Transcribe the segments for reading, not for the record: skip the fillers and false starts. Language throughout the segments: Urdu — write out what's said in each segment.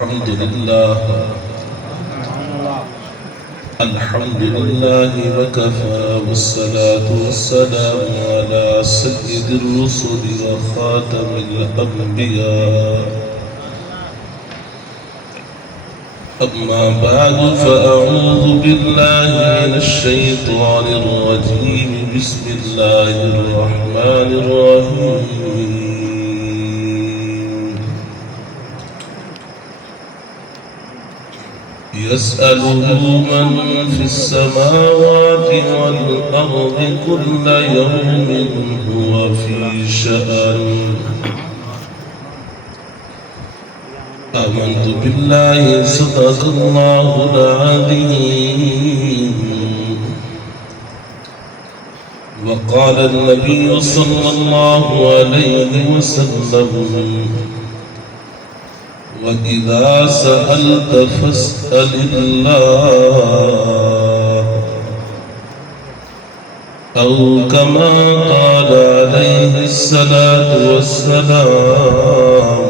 الحمد لله وكفى والصلاة والسلام على سيد الرسل وخاتم الأنبياء أما بعد فأعوذ بالله من الشيطان الرجيم بسم الله الرحمن الرحيم يسأله من في السماوات والأرض كل يوم هو في شأن آمنت بالله صدق الله العظيم وقال النبي صلى الله عليه وسلم وَإِذَا سَأَلْتَ فَاسْأَلِ اللَّهَ أَوْ كَمَا قَالَ عَلَيْهِ الصَّلَاةُ وَالسَّلَامُ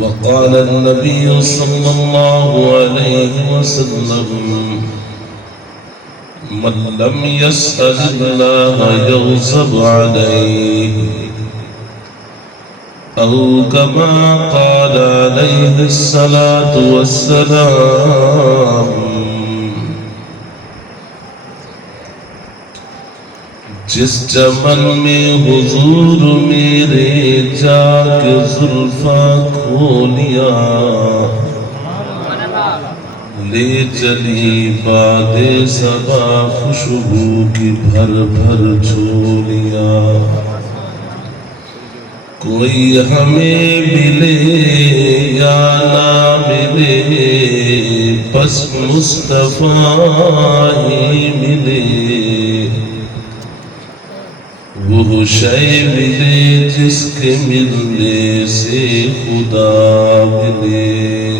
وقال النبي صلى الله عليه وسلم من لم يسأل الله يغضب عليه أو كما قال عليه الصلاة والسلام جس چمن میں حضور میرے جا کے زلفاں کھولیا لے چلی باد صبا خوشبو کی بھر بھر جھولیاں کوئی ہمیں ملے یا نہ ملے بس مصطفیٰ ہی ملے وہ شے ملے جس کے ملنے سے خدا ملے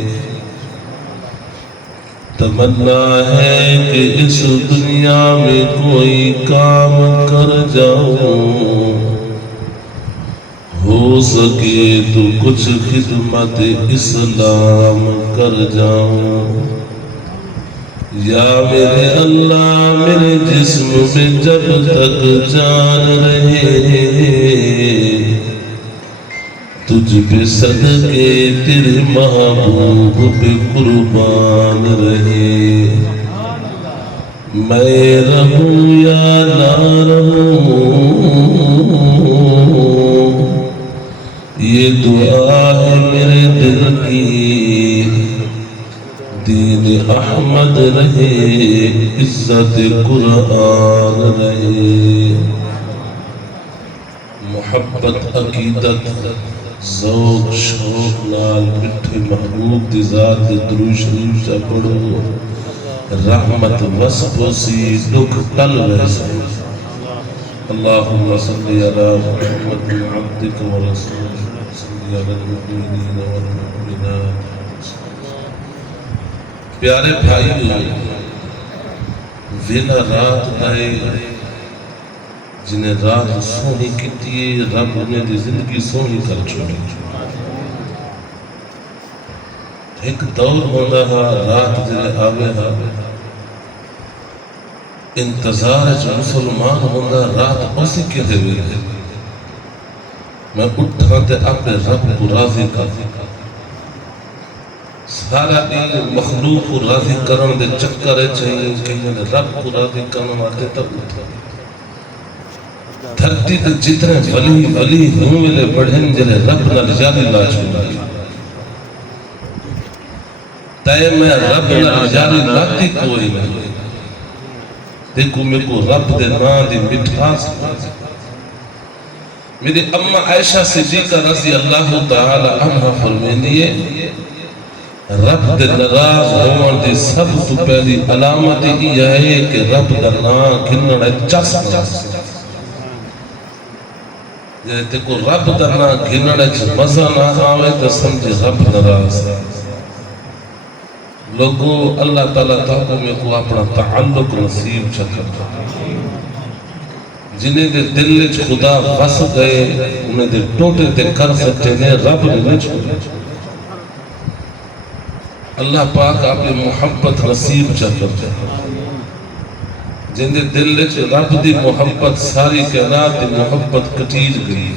تمنا ہے کہ اس دنیا میں کوئی کام کر جاؤں ہو سکے تو کچھ خدمت اسلام کر جاؤں یا میرے اللہ میرے جسم میں جب تک جان رہے تجھ پہ صدقے تیرے محبوب پہ قربان رہے میں رہوں یا نہ رہوں یہ دعا ہے میرے دل کی دین احمد رہے عزت قرآن رہے محبت عقیدت ذوق شوق نال مٹھے محبوب دی ذات دے درود شریف چا پڑھو رحمت وسپوسی دکھ ٹل ویسے اللہم صلی علی محمد عبدک ورسولک صلی علی المؤمنین والمؤمنات پیارے بھائیو ویلا رات لائے جنہیں رات سونی کیتی رب نے دی زندگی سونی کر چھوڑی ایک دور ہوندہ رات جنہیں آوے انتظار جو مسلمان ہوندہ رات اسی کے دے ہوئے میں اٹھا تے اپنے رب کو راضی کر سارا دین مخلوق کو راضی کرن دے چکر چاہیے کہ رب کو راضی کرن آتے تب اٹھا دھرتی تے جتنے ولی ہوں ملے بڑھن جنہیں رب نہ رجالی لا چھوڑا تے میں رب نہ رجالی لاتی کوئی نہیں دیکھو میں کو رب دے نام دی مٹھاس میری اماں عائشہ صدیقہ رضی اللہ تعالی عنہ فرمینی ہے رب دے نراز ہوان دی سب تو پہلی علامت یہ ہے کہ رب دا نام گھنڑا چس جائے دیکھو رب دا نام گھنڑا چس مزہ نہ آوے تو سمجھے رب نراز لوگوں اللہ تعالیٰ تعالیٰ میں کو اپنا تعلق نصیب چکر جنہیں دے دل وچ خدا وس گئے انہیں دے ٹوٹے تے کر سکتے نے رب نے نہیں چھوڑے اللہ پاک آپ نے محبت نصیب کرتے جن دے دل وچ رب دی محبت ساری کائنات دی محبت کٹیج گئی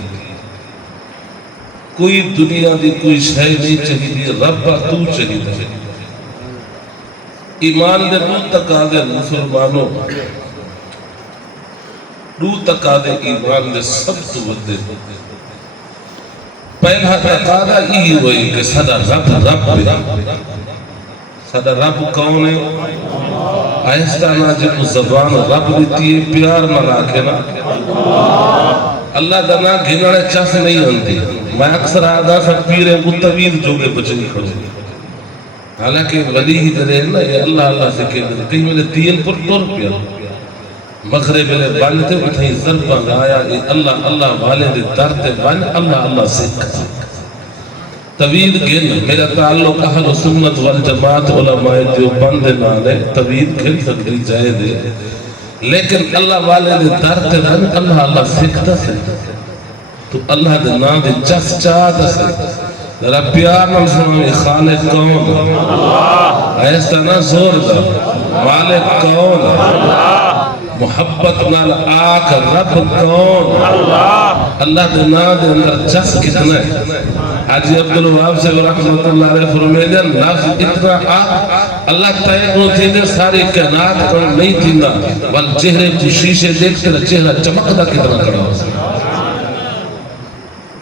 کوئی دنیا دی کوئی شے نہیں چاہیے ربا تو چاہیے ایمان دے رو تقاضے مسلمانوں رو تقاضے ایمان دے سب تو ودے پہلا تقاضا یہی ہوئی کہ سدا رب سدا رب کون ہے آہستہ نہ جب زبان رب دیتی ہے پیار نہ راکھے نا اللہ دنا گھنڑے چاس نہیں ہوندی میں اکثر آدھا سا پیرے کو طویل جوگے بچنی کھڑے حالانکہ ولی ہی درے نا یہ اللہ اللہ سے کہہ دے کہیں میں تین پر ٹور پیا مغرب لے بانتے اتھائی ضربہ آیا یہ اللہ اللہ والے دے درتے بان اللہ اللہ سے طویل گھن میرا تعلق اہل سنت والجماعت علماء دیوبند نالے طویل گھن سکتی جائے دے لیکن اللہ والے دے درتے بان اللہ اللہ سکھتا سے تو اللہ دے نا دے چس چاہتا سے ذرا پیار نام سنو خالق کون ایسا نہ زور دا مالک کون محبت نال آکھ رب کون اللہ دے نا دے اندر چس کتنا ہے حاجی عبدالوہاب سے رحمت اللہ علیہ فرمیدن لفظ اتنا آکھ اللہ تائیدوں تھی دے ساری کائنات کون نہیں تھی نا وال چہرے کو شیشے دیکھتے رہا چہرہ چمکتا کتنا کھڑا ہو سکتا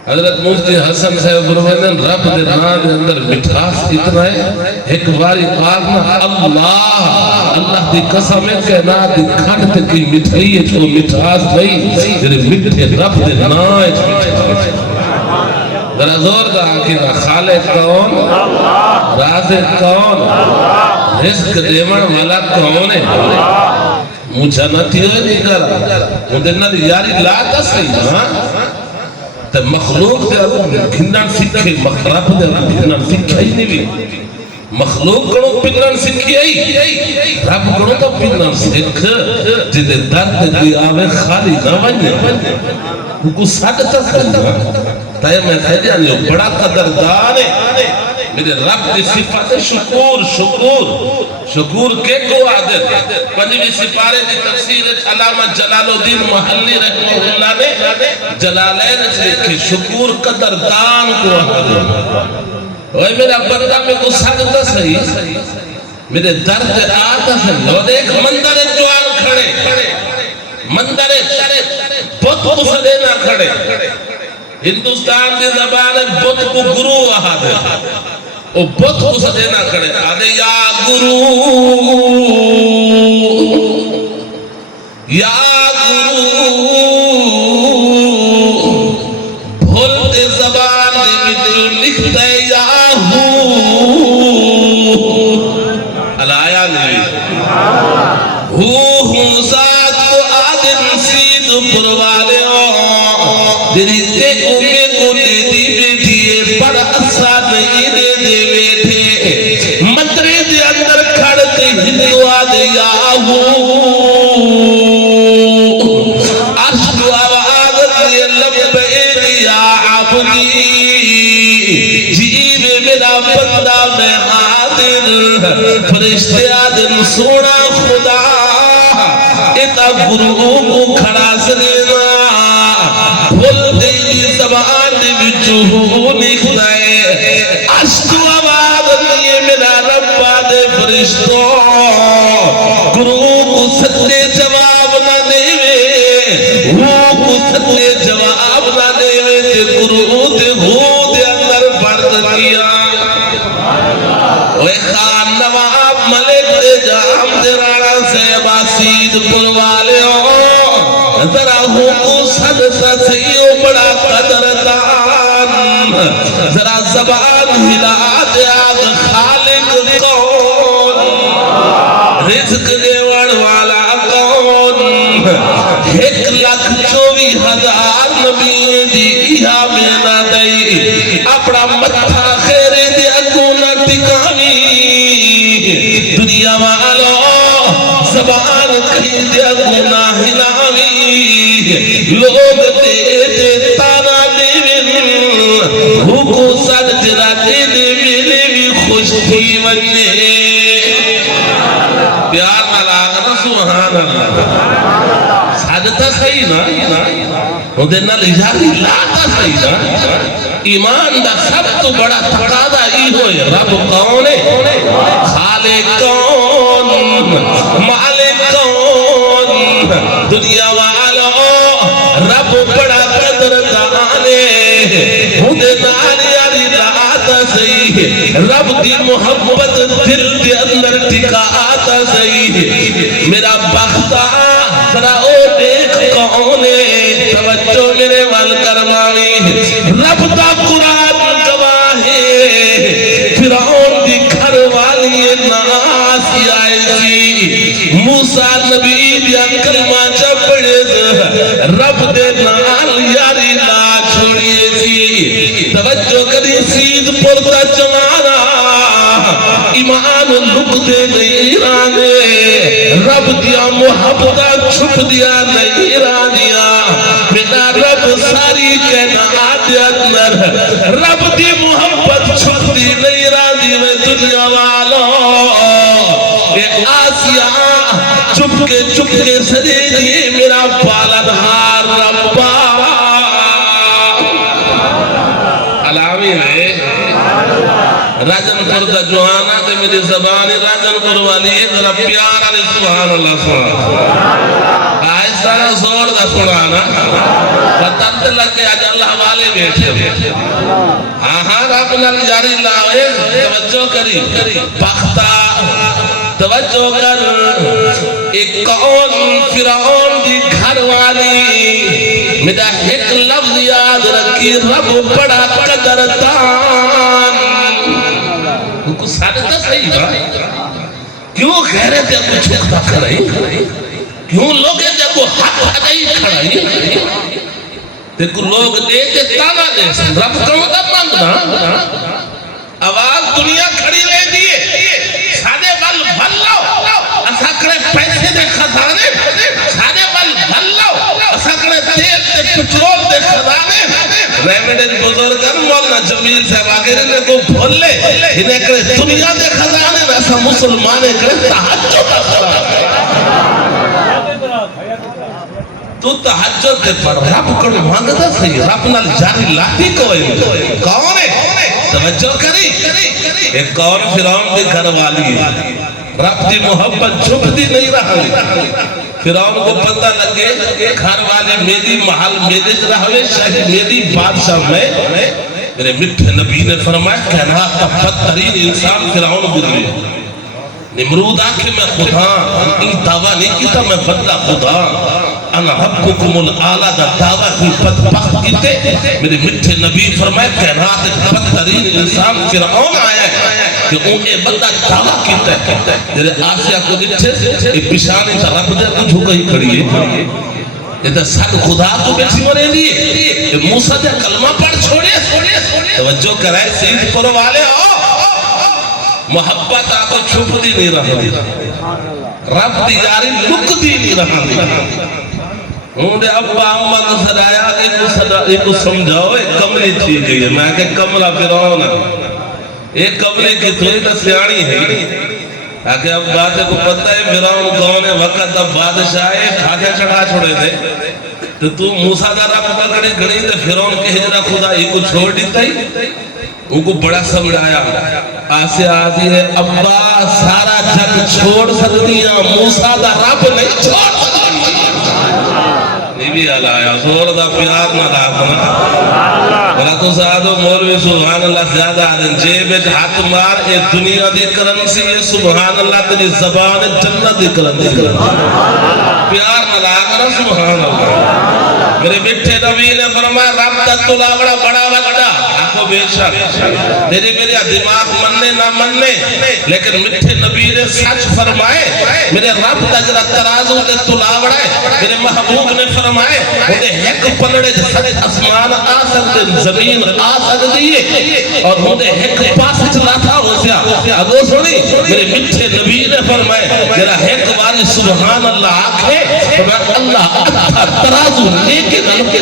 حضرت مفتی حسن صاحب فرمائدن رب دے نا دے اندر مٹھاس اتنا ہے ایک باری آگنا اللہ دی قسم ہے کہ نا دی کھٹ تکی مٹھائی ہے جو مٹھاس نہیں جنہیں مٹھے رب دے نا ہے ذرا زور دا آنکھیں خالق کون رازق کون رزق دیمن والا کون ہے مجھے نہ تیرے نہیں کرا مجھے نہ یاری لاتا صحیح تو مخلوق دے رب گھنن سکھے مخرب دے رب گھنن سکھے ہی نہیں بھی مخلوق کرو پنن سکھے ہی رب کرو تو پنن سکھ جدے درد دی آوے خالی نہ بننے وہ کو ساکتا سکتا تاہے میں کہہ دیا نہیں بڑا قدردان ہے میرے رب دی صفت شکور شکور کے کو عادت پنجوی سپارے دی تفسیر علامہ جلال الدین محلی رحمہ اللہ نے جلالین لکھے شکور قدردان کو عادت اوہ میرا بندہ میں کو ساکتا صحیح میرے درد آتا صحیح اور ایک مندر جوان کھڑے مندر بہت مسئلے نہ کھڑے ہندوستان دی زبان بہت کو گرو آدھے وہ بہت کو سدینا کھڑے آدھے یا گرو بھولتے زبان میں جو لکھتا ہے یاہو علایا نہیں ہوں ذات کو آدم سید پروالے دری تے اومے کو دیدی بیٹھیے پر اصا نہیں دیدی بیٹھے مندرے دے اندر کھڑتے ہندو آدھے یاہو عرش کو آواز دے لبیک یا عبدی جیب میرا بندہ میں حاضر فرشتے آدم سونا خدا اتا گروہ کو کھڑا سنینا بھول دیلی زبان بچو نکھنا ہے عشق و آباد یہ میرا ربا دے فرشتوں گروہ کو سچے جواب نہ دیوے وہ کو سچے جواب نہ دیوے تے گروہ دے ہو دے اندر برد کیا اوہ خان نواب ملک دے جام دے رانا سے باسید پروالے ہو ذرا ہو کو صدقہ سیو بڑا قدردان ذرا زبان ہلا دے آگ خالق کون رزق دیوڑ والا کون 1,24,000 نبی دیا میں نہ دئی اپنا متھا خیرے دے اگو نہ ٹکاوی دنیا والو زبان کہیں دے اگو نہ ہلاوی لوگ دے تارا دیوین ہوکو سر جرا دے میرے بھی خوش تھی وجے پیار نہ لاغنا سبحان اللہ سادتا صحیح نا ہوندے نہ لیجاری لاتا صحیح نا ایمان دا سب تو بڑا تقاضا ہی ہوئے رب کون ہے خالق کون مالک کون دنیا والا رب بڑا قدر دانے ہوندے ناری آری لاتا صحیح رب دی محبت دل دے اندر ٹکا آتا صحیح میرا بختہ ذرا او دیکھ کونے توجہ میرے وال کروائی رب دا قرآن گواہے فرعون دی گھر والی ناس آئے سی موسیٰ نبی بیا کلمہ جب پڑھے رب دے نال یاری لا چھوڑیے سی توجہ کری سید پورتا چنانا ایمان لک دے نہیں رانے رب دیا محبتہ چھپ دیا نہیں رانیا میرا رب ساری کہنا آدھے اندر رب دی محبت چھپ دی نہیں رانی میں دنیا والوں اے آسیہ چپ کے سرے دیئے میرا پالنہار ربا علامی ہے راجن کردہ جوانا تے میری زبانی راجن کروالی ہے ذرا پیار علی سبحان اللہ سبحان آئیسا نا زور دا سنانا بطرد لگے آج اللہ والے بیٹھے ہاں رب نال جاری لاؤے توجہ کری پختہ توجہ کر ایک کون فرعون دی گھر والی میرا ایک لفظ یاد رکھی رب بڑا قدردان کو سادتا صحیح با کیوں غیرے دے کو چھکتا کرائی کیوں لوگے دے کو حق حقائی کھڑائی دیکھو لوگ دے تانا دے رب کرو دا مانگنا آواز دنیا کھڑی لے دیئے سادے وال بھل لاؤ اسا کرے پیسے دے خزانے سادے وال بھل لاؤ اسا کرے تیل دے پٹرول دے خزانے ریمیڈن بزرگن مولانا جمیل صاحب آگے نے کو بھول لے انہیں کرے دنیا دے خزانے ایسا مسلمانے کرے تحجد خزانے تو تحجد دے پر رب کڑو مانگتا صحیح رب نال جاری لاتی کوئی کون ہے توجہ کری ایک کون فرعون دے گھر والی ہے رب دی محبت چھپ دی نہیں رہا فرعون کو پتہ لگے گھر والے میری محل میرے رہوے شاہی میری بادشاہ میں میرے مٹھے نبی نے فرمایا کہنا کا بدترین انسان فرعون گزرے نمرود آنکھیں میں خدا ان دعویٰ نہیں کیتا میں بدلہ خدا انا ربکم العالی دا دعویٰ ہی بدبخت کیتے میرے مٹھے نبی فرمائے کہنات ایک بدترین انسان فرعون آیا ہے کہ انہیں بدلہ دعویٰ کیتا ہے جیرے آسیہ کو دیٹھے ایک پشانی تا رب دے کو جھوکا ہی کھڑی ہے یہ تا ساتھ خدا تو بیٹھی مرے لیے موسیٰ دے کلمہ پڑھ چھوڑے توجہ کرائے سید پر والے محبت آقا چھپ دی نہیں رہا دی رب دی جاری لک دی نہیں رہا دی انہوں ابا اممہ کو صدایا ایک کو سمجھاؤ ایک کملی تھی گئی ہے میں کہ کملہ فرعون ایک کملی کی تو ایک سیانی ہے کہ اب باتیں کو پتہ ہے فرعون کون ہے وقت اب بادشاہ کھاتے چڑھا چھوڑے تھے تو موسیٰ دا رب پکڑے گھڑی تھے فرعون کے ہجرہ خدا ایک کو چھوڑ دیتا ہی ان کو بڑا سمجھایا آسیہ آتی ہے ابا سارا جگ چھوڑ سکتی ہیں موسیٰ دا رب نہیں چھوڑ سکتی نہیں بھی آلایا زور دا پیار نہ داخنا بلا تو سادو مولوی سبحان اللہ زیادہ آدن جیبت ہاتھ مار اے دنیا دی کرنسی ہے سبحان اللہ تیری زبان جنت دی کرنسی پیار نہ داخنا سبحان اللہ میرے مٹھے نبی نے فرمایا رب دا تلاوڑا بڑا وقتا آنکھوں بے شک میرے دماغ مننے نہ مننے لیکن میٹھے نبی نے سچ فرمائے میرے رب دا جڑا ترازو تے تلاوڑے میرے محبوب نے فرمائے اودے ایک پلڑے سچ اسمان آ سکتے زمین آ سکتی ہے اور اودے ایک پاس چلا تھا ہو سیا اگو سنی میرے میٹھے نبی نے فرمائے جڑا ایک بار سبحان اللہ آکھے تو میں اللہ اچھا ترازو لے کے نال کے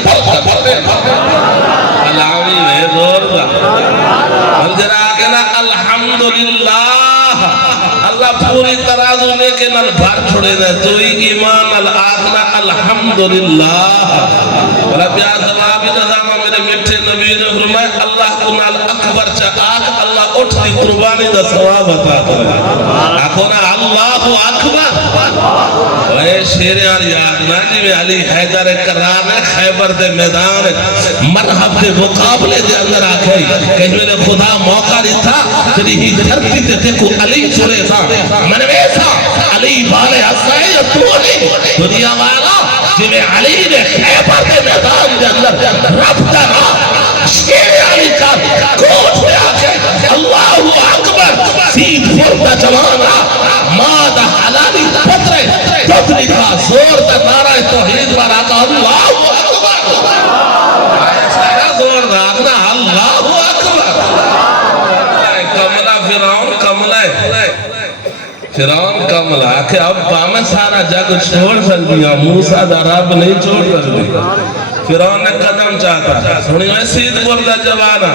علاوی میں زور دا اور جرا آگے نا الحمدللہ اللہ پوری ترازو لے کے نال بھار چھوڑے دے تو ہی ایمان الآخنا الحمدللہ رب یا زوابی نظامہ میرے میٹھے نبی نے فرمائے اللہ کو نال اکبر چاہاں اللہ اٹھ دی قربانی دا ثواب عطا کرے آخو نا اللہ اکبر اے شیر یاد نا جی میں علی حیدر کرام خیبر دے میدان مرحب دے مقابلے دے اندر آکھائی کہ میرے خدا موقع نہیں تھا تیری ہی دھرتی تے دیکھو علی چھوڑے تھا میں نے ویسا علی بالے حسائی یا تو علی دنیا والا جی میں علی نے خیبر دے میدان دے اندر رب دا شیر علی کا کوٹ میں آکے اللہ اکبر سید فرد جوانا مادہ حلالی پترے پتری کا زور دا نعرہ توحید بارا کا اللہ اکبر آیا سارا زور دا اگنا اللہ اکبر کملہ فرعون کملہ کہ اب میں سارا جگ چھوڑ سکتی ہوں موسیٰ دا رب نہیں چھوڑ سکتی فرعون نے قدم چاہتا سنی میں سید بردہ جوانا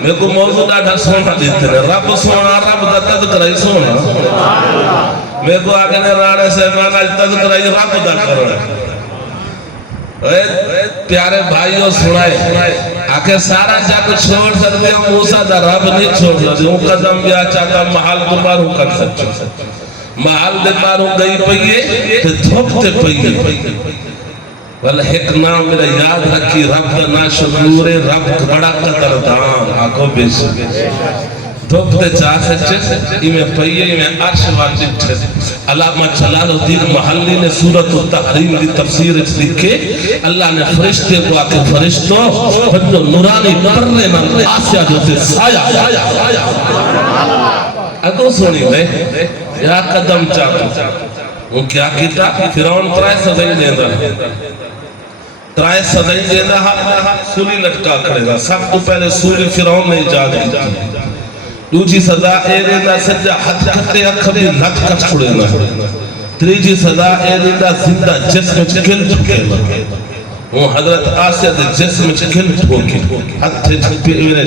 میں کو موضوع ڈاٹا سونا دیتے ہیں رب سونا رب دا تذکرہ ہی سونا میں کو آگے نے رانے سے مانا تذکرہ ہی رب دا کرنا پیارے بھائیوں سنائے آکے سارا جگ چھوڑ سکتے ہوں موسیٰ دا رب نہیں چھوڑ سکتے ہوں قدم بیا چاہتا محل دماروں کر سکتے محل دماروں گئی پئیے تے دھوپتے پئیے والا ایک نام میرا یاد رکھی رب دا ناشکور رب بڑا قدردان آکھو بیش دھوپتے چاہ سچے ایمیں پئیے ایمیں عرش واجی چھے علامہ جلال الدین محلی نے سورۃ التحریم دی تفسیر لکھے اللہ نے فرشتے کو آکے فرشتوں بجو نورانی پرنے میں آسیا جو سے سایا اگو سونی میں یا قدم چاہتا وہ کیا کیتا فرعون ترائے سزائی دیندہ ترائے سزائی دیندہ سولی لٹکا کرے گا سب تو پہلے سولی فرعون نے ایجاد کی دوسری سزا اے دیندہ سجا حد کتے اکھبی لٹ کٹ چھوڑے گا تیجی سزا اے دیندہ زندہ جسم چکل چکے گا وہ حضرت آسیہ دے جسم چکل ٹھوکی ہتھے چھپی میرے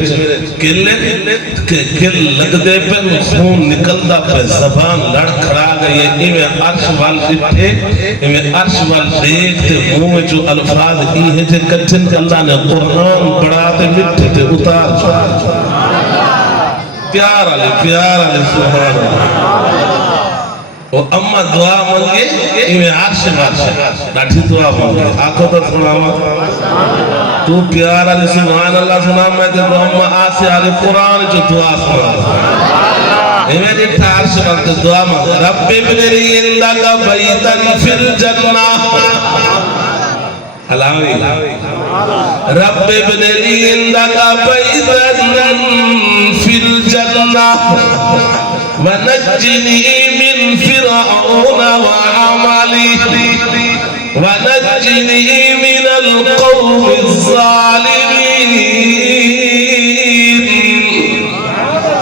کل لگ دے پر خون نکل دا پر زبان لڑ کھڑا گئی ایمیں عرش وال اٹھے ایمیں عرش وال دیکھتے منہ میں جو الفاظ ای ہے جے کچھن کہ اللہ نے قرآن پڑھاتے مٹھے تے اتار چھوڑا پیار علی سبحان اللہ وہ اما دعا مانگے ایمیں عرش مارشے ڈاٹھی دعا مانگے آنکھوں تو سناوا تو پیار علی سبحان اللہ سنا میں تے تو اما آسے علی قرآن جو دعا سنا ایمیں نیٹھا عرش مانگے دعا مانگے رب ابن لی اندکا بیتن فی الجنہ علاوی رب ابن لی اندکا بیتن فی الجنہ ونجنی من فرعون وعملی ونجنی من القوم الظالمین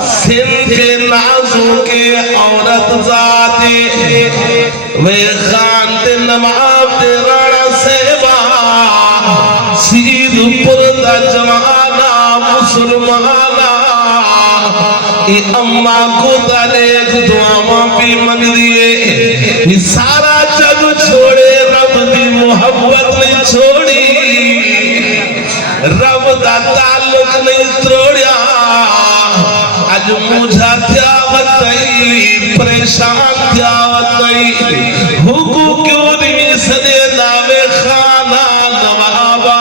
سن کے نازو کے عورت ذاتے وے خان تے نماب تے رانا سیبا سید پردہ جوانا مسلمانا ای اممہ کو تلیک دعاواں بھی منگ دیئے ای سارا جگ چھوڑے رب دی محبت نہیں چھوڑی رب دا تعلق نہیں توڑیا آج مجھا تیاوتائی پریشان تیاوتائی حقوق کیوں نہیں سدے ناوے خانہ نوابا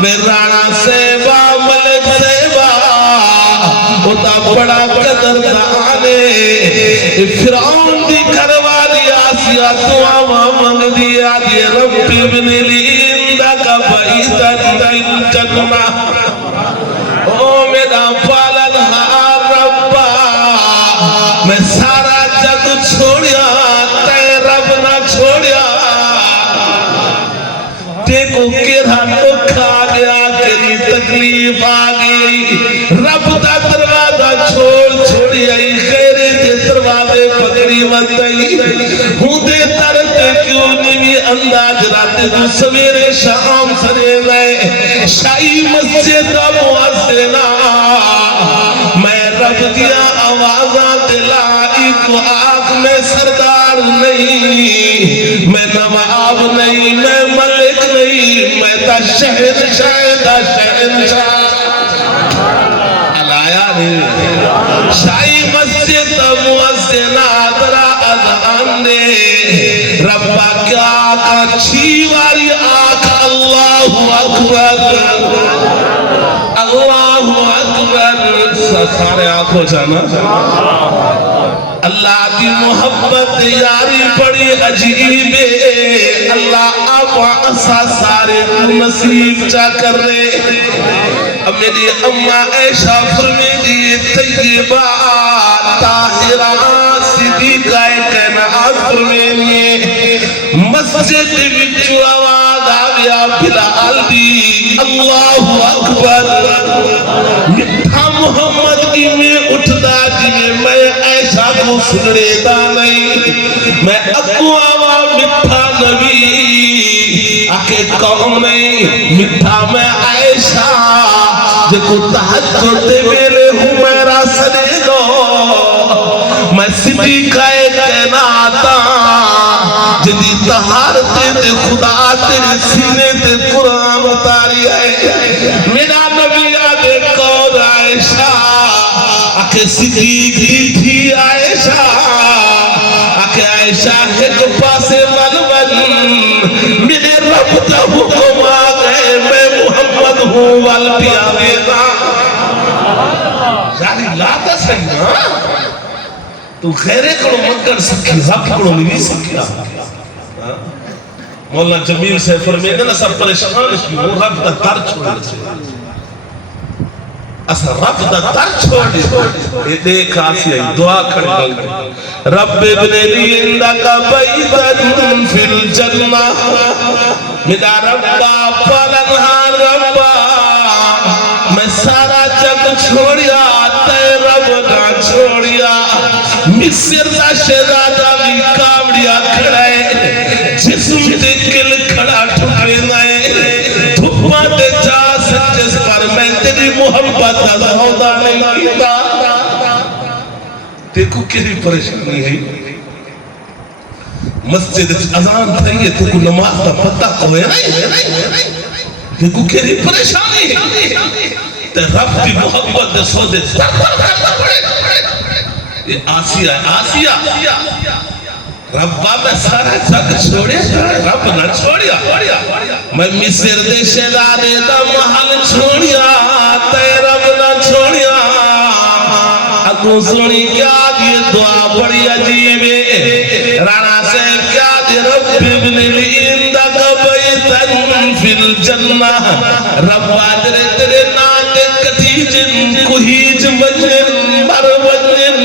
میں رانا سیبا ملک سیبا ہوتا بڑا قدر دانے فرعون دی کروالی آسیا دعا مانگ دیا دی رب ابن لی اندکا بیتن دل جنہ او میرا پالن ہار ربا میں سارا جگ چھوڑیا تے رب نہ چھوڑیا دیکھو کیرا دکھ آ گیا تیری تکلیف آ گئی رب دا دروازہ چھوڑی آئی خیرے دے دروازے پکڑی متائی ہوں دے ترتے کیوں نمی انداز راتے دو سویرے شام سرے لئے شاہی مسجد موازدنا میں رب دیا آوازاں دلائی تو آگ میں سردار نہیں میں نواب نہیں میں ملک نہیں میں تا شہنشاہ دا شہنشاہ علایا نہیں شاہی مسجد موازدنا درہ اذان دے ربا کیا آقا چھیواری آقا اللہ اکبر اللہ اکبر سارے آنکھوں جانا اللہ کی محبت یاری بڑی عجیب ہے اللہ آبا اسا سارے نصیب چا کر رہے اب میری اممہ عائشہ فرمیدی طیبہ طاہرہ صدیقہ کائنات فرمیدی مسجد وچو آواز آگیا بلال دی اللہ اکبر مٹھا محمد کی میں اٹھدا جی میں عائشہ کو سنڑے دا نہیں میں اقوامہ مٹھا نبی آکے قوم نہیں مٹھا میں عائشہ جکو تحجد دے میرے ہوں میرا سنے دو میں صدیقہ کائنات جدی طہارتے تے خدا تیرے سینے تے قرآن اتاری ہے میرا نبی آدھے قول عائشہ آکے صدیق تھی عائشہ آکے عائشہ ایک پاسے ون میرے رب کا حکم آگئے میں محمد ہوں والپیا میرا یعنی لاتا سینا تو غیرے کڑو مگر سکھی رب کڑو نہیں سکھیا مولا جمیل سے فرمیدے نا سب پریشان اس کی وہ رب دا در چھوڑ سے اسا رب دا در چھوڑ سے یہ دیکھ آسی آئی دعا کھڑی رب ابن لی اندکا بیتن فی الجنہ میرا رب دا پالنہار ربا میں سارا جگ چھوڑیا تے رب نہ چھوڑیا مصر دا شہزادہ بھی کامڑیا کھڑائے جسم تے کل کھڑا ٹھوکے نائے دھپا تے جا سچس پر میں تیری محبت سودا نہیں کیتا دیکھو کیری پریشانی ہے مسجد اذان تھئی تو کو نماز دا پتہ کوئے نہیں دیکھو کیری پریشانی ہے تے رب کی محبت دے سودے یہ آسیہ ہے آسیہ ربا میں سارا جگ چھوڑیا رب نہ چھوڑیا میں مصر دے شہزادے دا محل چھوڑیا تے رب نہ چھوڑیا اگوں سنی کیا یہ دعا بڑی عجیب ہے رانا صاحب کیا دی رب ابن لی اندک بیتن فی الجنہ رب آدرے تیرے ناتے کتیجن کوہیج وجن مر وجن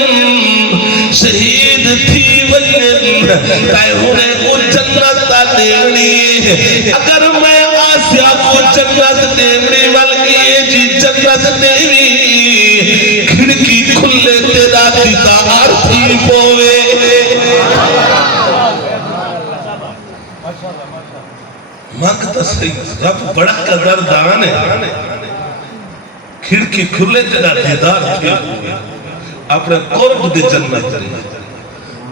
شہید تھی وجن تائے ہونے کو جنت دینی اگر میں آسیہ کو جنت دینی بلکہ یہ جی جنت دینی کھڑکی کھلے تیرا دیتا آرتی پوے مانگتا صحیح رب بڑا قدر دان ہے کھڑکی کھلے تیرا دیدار تھی اپنے قرب دے جنت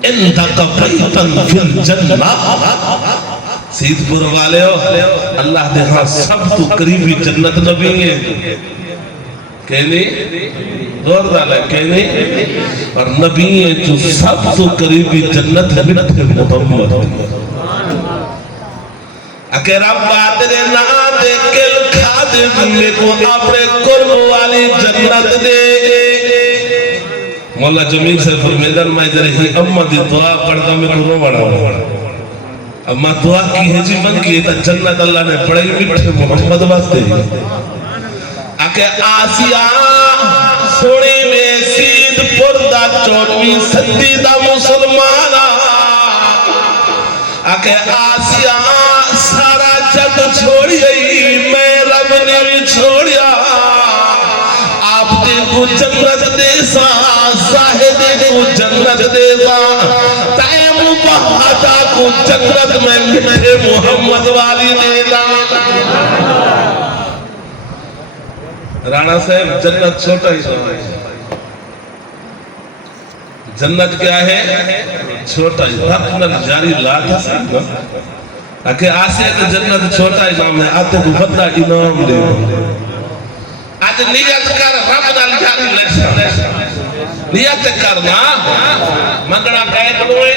اندک بیتن فی الجنہ سید پور والے ہو اللہ دے ہاں سب تو قریبی جنت نبی ہیں کہنے دور دالا کہنے اور نبی ہیں جو سب تو قریبی جنت بنت محمد اگر رب آدھرے نا دے کل کھا دے میں کو اپنے قرب والی جنت دے مولا جمیل سے فرمیدن میں ادھر ہی اممہ دی دعا پڑھتا میں کو رو بڑا ہوں اممہ دعا کی ہے جی من کی تا جنت اللہ نے بڑے مٹھے محمد واسطے آکے آسیہ سوڑی میں سید پردہ 14ویں صدی دا مسلمانا آکے آسیہ سارا جگ چھوڑی گئی میں رب نے بھی چھوڑیا آپ دے کو جنت دے سا زاہد کو جنت دے سا تائم بہاتا کو جنت میں میرے محمد والی دے سا رانا صاحب جنت چھوٹا ہی سوائے جنت کیا ہے چھوٹا ہی رقم جاری لاکھ سکتا اکھے آسے کہ جنت چھوٹا انعام ہے آتے کو بڑا انعام دے آج نیت کر رب نال جاری لشا نیت کرنا منگڑا کہے کلوئے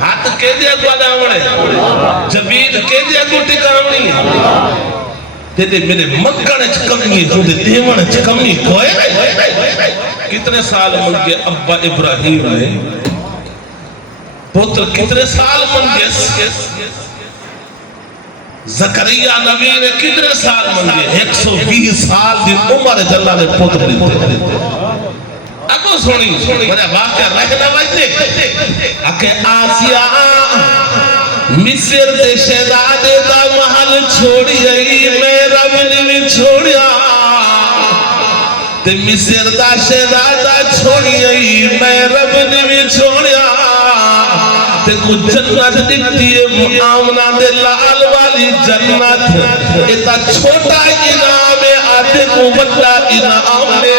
ہاتھ کے دیا کو آدھاوڑے جبید کے دیا کو ٹکاوڑی تے میرے منگڑے چکمی جو دے دیوڑے چکمی کوئے کتنے سال منگے ابا ابراہیم نے پتر کتنے سال منگے زکریہ نبی نے کتنے سال منگے 120 سال دی عمر جلہ نے پتر دیتے اگو سنی میرے واقعہ رہنا بجنے اکھے آسیہ مصر دے شہزادے دا محل چھوڑی گئی میں رب نے بھی چھوڑیا تے مصر دا شہزادہ چھوڑی گئی میں رب نے بھی چھوڑیا تے کچھ جنت دکھتی ہے آمنہ دے لال والی جنت ایتا چھوٹا انعام ہے آتے کو بڑا انعام ہے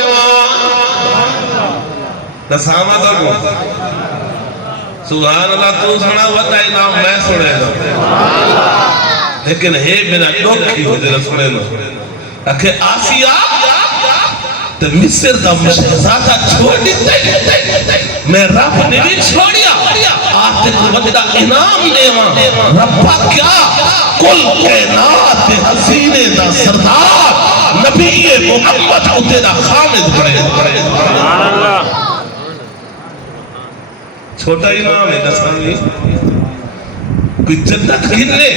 نسامہ کو سبحان اللہ تو سنا بڑا انعام میں سنے گا لیکن ہے میرا ڈوکی ہو جرہ سنے گا اکھے آسیہ تو مصر دا مشہزادہ چھوڑی میں رب نے بھی چھوڑیا آتے کو بڑا انعام دیواں ربا کیا کل کائنات حسینے دا سردار نبی محمد کو تیرا خامد پڑے چھوٹا انعام ہے دسانی کوئی جنت کھلے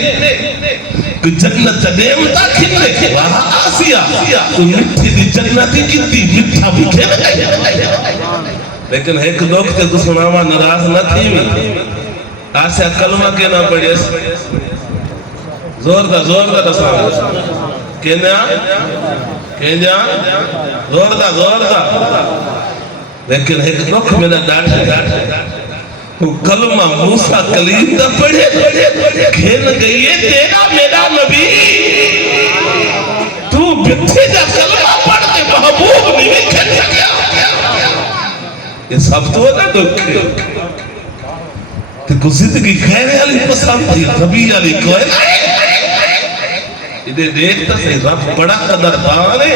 کوئی جنت نعمتہ کھلے وہاں آسیہ کوئی مٹھی دی جنتی کتی مٹھا بھی کھلے لیکن ایک لوگ تے کو سناوا نراز نہ تھی میں آسیہ کلمہ کے نہ پڑھے زور دا دسانا کہنیا زور دا لیکن ایک لوگ میرا ڈاٹے کلمہ موسیٰ کلیم دا پڑھے کھین گئی ہے تیرا میرا نبی تو بچے جا کلمہ پڑھ کے محبوب نہیں بھی کھین سکیا یہ سب تو ہوتا دکھے تو زندگی کہنے علی پسند تھی نبی علی کوئے انہیں دیکھتا سے رب بڑا قدر بانے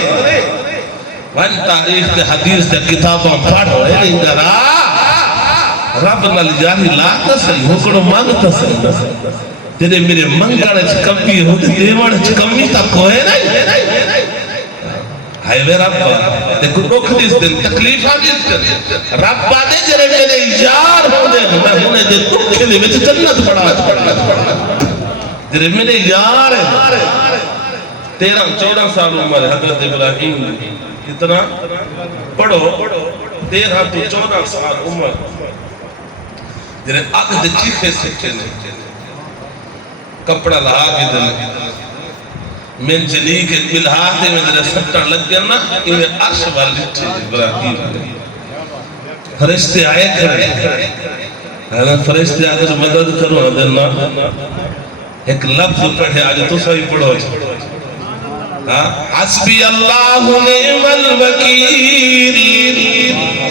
وان تاریخ تے حدیث تے کتاباں پڑھ رہے نہیں درہ رب نال جانی لاتا سی حکڑو مانگتا سی تیرے میرے منگانے چکمی ہوتے دیوانے چکمی تا کوئے نہیں ہائے وے رب دیکھو دکھ دیس دن تکلیف آگیس دن رب بانے جرے میرے یار ہونے میں ہونے دے دکھ لے میں جنت پڑا جرے میرے یار ہے 13-14 سال عمر حضرت ابراہیم کتنا پڑھو 13-14 سال عمر جنہیں آگ دے چیخے سکھے نے کپڑا لہا کے دل من جنی کے ملہاتے میں جنہیں سٹر لگ گیا نا انہیں عرش والی چھے ابراہیم فرشتے آئے کھڑے فرشتے آئے جو مدد کرو دینا ایک لفظ پڑھے آج تو سوئی پڑھو حسبی اللہ نعم الوکیل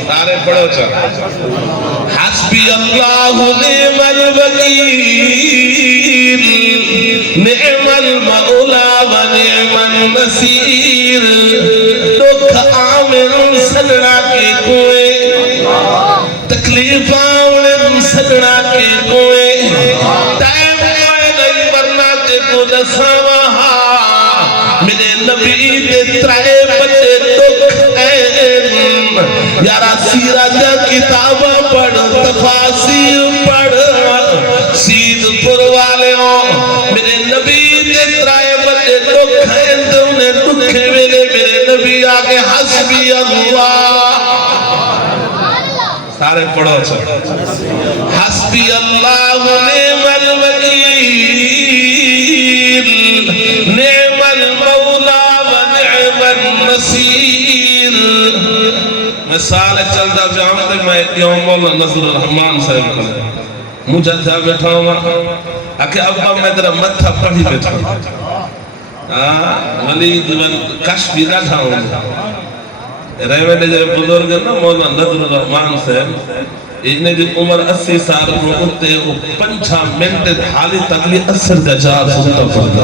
سارے پڑھو چاہ حسبی اللہ نعم الوکیل نعم المولا و نعم النصیر دکھ آمن سنڑا کے کوئے تکلیف آمن سنڑا کے کوئے ٹائم کوئے نہیں ورنہ تے کو دساوہا میرے نبی دے ترائے بچے دکھ این یارا سیرہ جا کتابہ پڑھ تفاصیر پڑھ سید پر والے ہوں میرے نبی دے ترائے بڑے دکھ ہیں تو انہیں دکھ ویلے میرے نبی آگے حسبی اللہ سارے پڑھو چھو حسبی اللہ نعم الوکیل نعم المولا و نعم النصیر مثال چلتا جاؤں تک میں یوم مولا نظر الرحمن صاحب کریں مجھے تھا بیٹھا ہوں اکھے ابا میں تیرا متھا پڑھی بیٹھا ہوں ولید من کشفی نہ تھا ہوں رہے میں جب بزرگ نا مولا نظر الرحمن صاحب انہیں جو عمر 80 سال ہوتے وہ 5 منٹ حالی تکلی 80 کا جار سنتا پڑھتا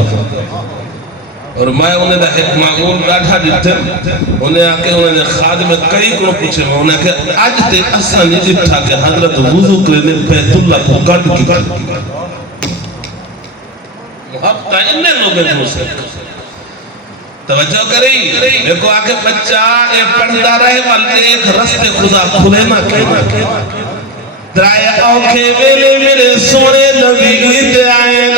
اور میں انہیں دا ایک معمول ڈاٹھا دیتے انہیں آکے انہیں نے خادم کئی کو پوچھے میں انہیں کہ آج تے اسا نہیں اٹھا کہ حضرت وضو کرنے بیت اللہ کو گڑ کی محبتہ انہیں لوگیں ہو سکتے توجہ کریں دیکھو آکے بچہ اے پڑھتا رہے والے ایک رستے خدا کھلے نہ کھلے درائے آنکھیں ویلے میرے سونے نبی دے آئین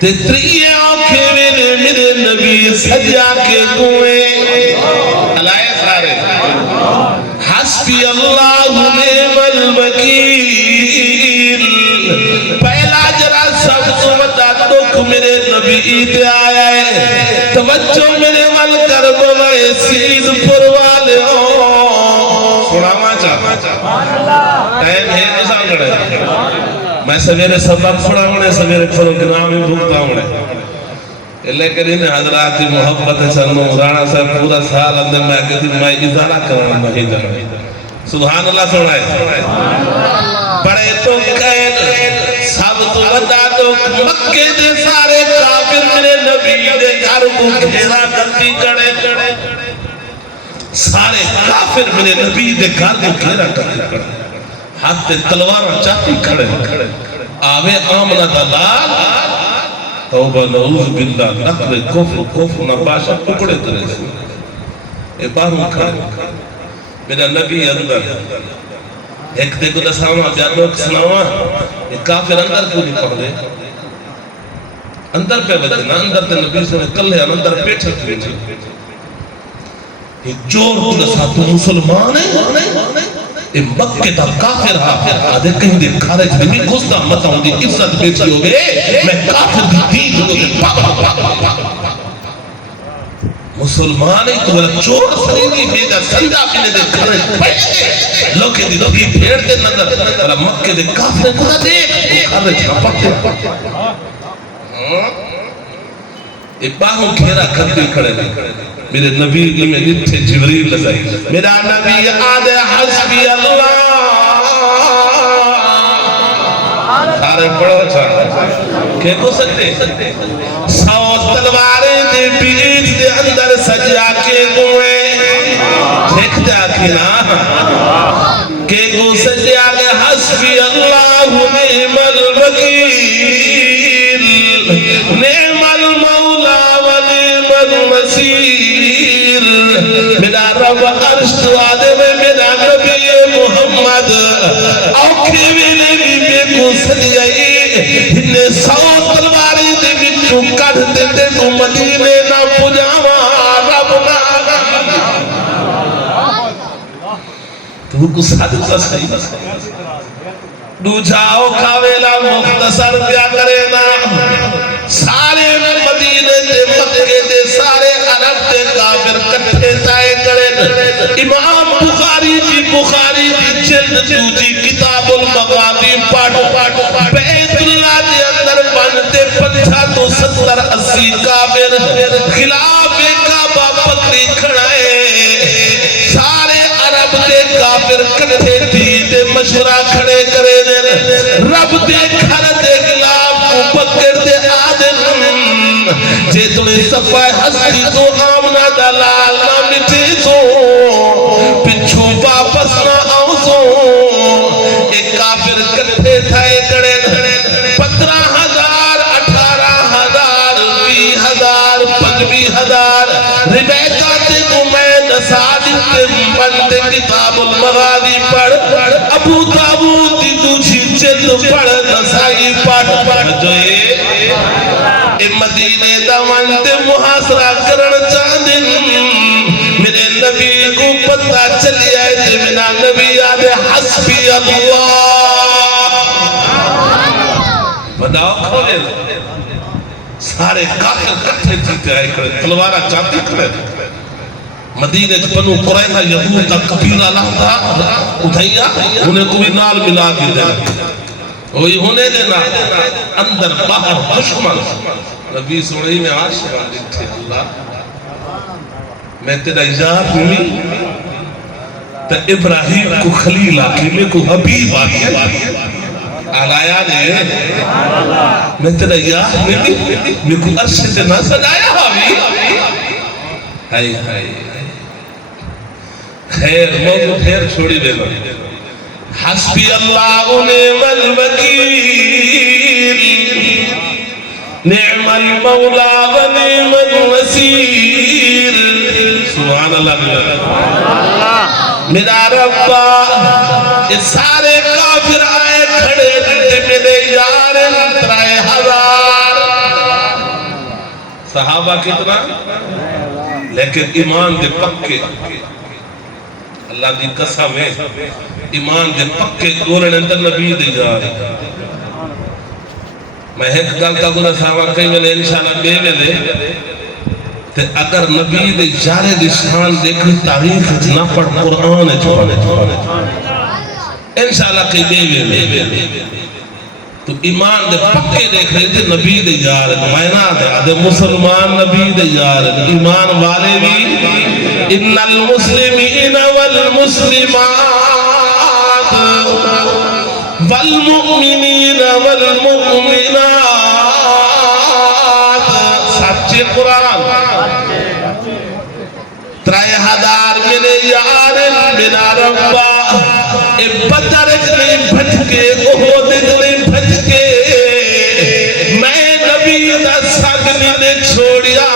تیتریے آنکھیں ویلے میرے نبی سجا کے گوئے علائے سارے حسبی اللہ نعم الوکیل پہلا جرا سب سمتا دکھ میرے نبی دے آیا ہے توجہ میرے مل کر بولے سید پروالے سناما چاہتا ٹائم ہے نسان گڑے میں سویرے سبق پڑھا ہونے سویرے پڑھو گناہ میں بھوکتا ہونے لیکن انہیں حضرات محبت سنو رانا صاحب پورا سال اندر میں کہتی میں ازالہ کرنا نہیں جانا سبحان اللہ سنائے پڑھے تو قید سب تو بتا دو مکے دے سارے کافر میرے نبی دے گھر کو گھیرا کرتی کڑے سارے کافر میرے نبی دے گھر کو گھیرا کرتی ہاتھ تلواروں چاہتی کھڑے آوے آمنہ دلال توبہ نعوذ باللہ نقل کفر نباشا ٹکڑے کرے سے اے باہروں کھڑے میرا نبی اندر ایک دیکھو دساما بیادوں کسناوا ایک کافر اندر کو نہیں پڑھ دے اندر پہ بچے نا اندر تے نبی سے کل ہے اندر پیٹھ سکتے یہ جور کو دسا تو مسلمان ہے یہ مکہ تا کافر آدھے کہیں دے خارج دے بھی گزدہ مطاؤں دی عزت بیٹھی ہو گئے میں کافر دی دین ہو گئے مسلمان ہی تو بڑا چوڑ سریدی بیدہ سنجا پینے دے خارج پہنے لوگے دی بھی پھیڑ دے نظر بڑا مکہ دے کافر خدا دے وہ خارج نہ پکتے ایک باہوں گھیرا کرتے کھڑے میرے نبی میں نتھے جبریل لزائی میرا نبی آدھے حسبی اللہ سارے پڑھو چھا کہ کو سکتے سو تلوارے دے بیج دے اندر سجا کے گوئے دیکھتے آکھی نا کہ کو سجا کے حسبی اللہ نعم الوکیل نعم المولا و نعم المصیر میرا رب عرش تو آدھے میں میرا نبی محمد اوکھے ویلے بھی بے کو سجائی انہیں سو تلواری دے بچوں کڑھ دے تو مدینے نہ پجاوا رب نہ تو کو سادتا صحیح دو جاؤ کھاویلا مختصر پیا کرے نا سارے مدینے دے مکے دے سارے عرب دے کافر کٹھے تائے کرے امام بخاری جی جلد جی کتاب المغازی پاڑھ بیت اللہ دے اندر بنتے 50-70-80 کافر خلاف کعبہ پکڑی کھڑائے سارے عرب دے کافر کٹھے تھی دے مشورہ کھڑے کرے رب دے گھر دے خلاف کو پکڑ دے آدم جے تُنے صفحہ ہستی تو آمنہ دلال نہ مٹے سو پچھو واپس نہ آؤ سو ایک کافر کٹھے تھائے کڑے 15,000 18,000 20,000 25,000 ربیکہ تے کو میں نسادت تے بند کتاب المغازی پڑھ ابو داود دی دوچھی جلد پڑھ نسائی پڑھ جو مدینے دا ونڈ محاصرہ کرن چاندن میرے نبی کو پتہ چلی آئے تھے میرا نبی آدھے حسبی اللہ بداؤ کھولے سارے کافر کٹھے جیتے آئے کرے تلوارہ چاہتے کرے مدینہ بنو قریظہ یہود کا قبیلہ لہتا اٹھائیا انہیں کو بھی نال ملا کے دے وہی ہونے دینا اندر باہر دشمن نبی سوڑی میں عاشقان دیکھتے اللہ میں تیرا یاد ہوئی تو ابراہیم کو خلیل آکی میں کو حبیب آکی آلایا نے میں تیرا یاد ہوئی میں کو عرشت نہ سجایا ہوئی ہائی ہائی خیر موضوع خیر چھوڑی دینا حسبی اللہ نعم الوکیل نعم المولا و نعم النصیر سبحان اللہ میرا ربا یہ سارے کافر آئے کھڑے رہتے میرے یار ترائے ہزار صحابہ کتنا لیکن ایمان دے پکے اللہ دی قسم ہے ایمان دے پکے گولن اندر نبی دے جا رہے میں ایک گلتا گنا صحابہ کئی میں انشاءاللہ بے ملے تے اگر نبی دے جارے دی شان دیکھیں تاریخ نہ پڑھ قرآن انشاءاللہ کئی بے ملے تو ایمان دے پکے دیکھ رہے تھے نبی دے جارے مائنہ دے آدھے مسلمان نبی دے جارے ایمان والے بھی ان المسلمین والمسلمات والمؤمنین والمؤمنات سچے قرآن ترائے ہزار میرے یار میرا ربا اے بدر اتنے بھٹکے احد اتنے بھٹکے میں نبی دا ساگنی نے چھوڑیا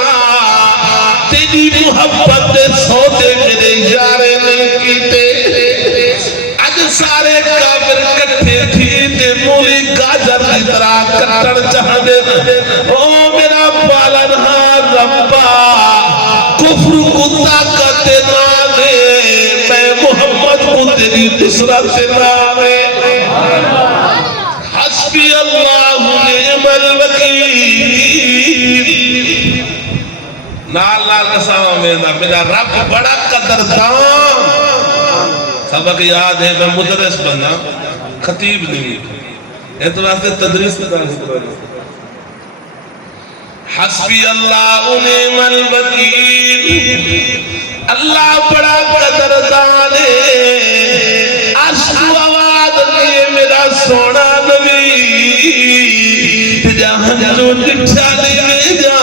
تیری محبت سوتے میرے یارے نہیں کیتے اج سارے کافر کٹھے تھے مولی گاجر کی طرح کٹڑ چاہتے او میرا پالنہا ربا کفر کو طاقت نہ دے میں محمد کو تیری نصرت نہ دے حسبی اللہ نعم الوکیل نال نال قسمہ میرا رب بڑا قدردان سبق یاد ہے میں مدرس بنا خطیب نہیں ہے تو واسطے تدریس کرتا ہے حسبی اللہ نعم الوکیل اللہ بڑا قدردان ہے عرش و آباد لیے میرا سونا نبی جہاں جو ڈٹھا لے جا